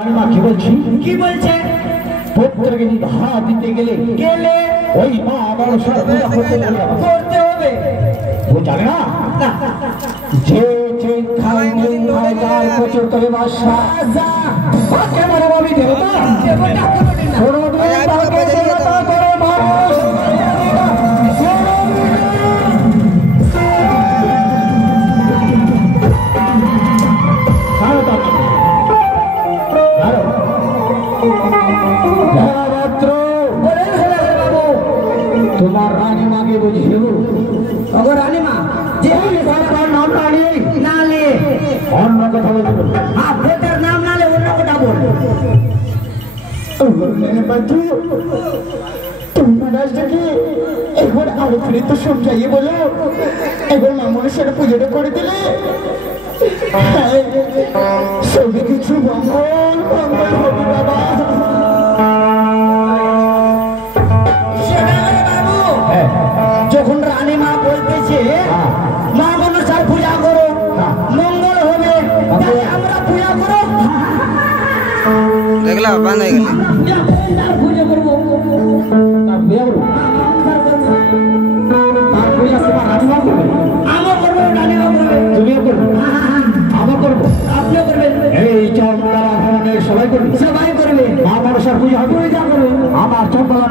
কি বলছি কি বলছে প্রত্যেকে ভাড়া দিতে গেলে ওই মা আমার সাথে করতে হবে ও জানে না যে যে খায় তার প্রচুর করে বাসা বাকে মানে ভাবি দেবতা তোমার রানী মাকে বুঝিও অগো রানী মা যে তার নাম না লে অন্য কথা বলবো আপনার নাম না লে অন্য কথা বলবো মেরে বাচ্চু তোমরা দেখি একবার আরো ফিরে তো সমঝাইয়ে বলো একবার মামনের সাথে পুজোটা করে দিলে সবই কিছু মঙ্গল মঙ্গল হবে বাবা যখন রানী মা বলতেছে মা মনসার পূজা করো মঙ্গল হবে আমরা পূজা করো দেখলা বান্ধ হয়ে গেছে পূজা করবো তার পূজা সেবা রানী মা করবে আমার করবো রানী মা করবে তুমিও করবে আমার করবো আপনিও করবেন এই চম্পারা ভবনের সবাই করবে মা মনসার পূজা হবে আমার চম্পারা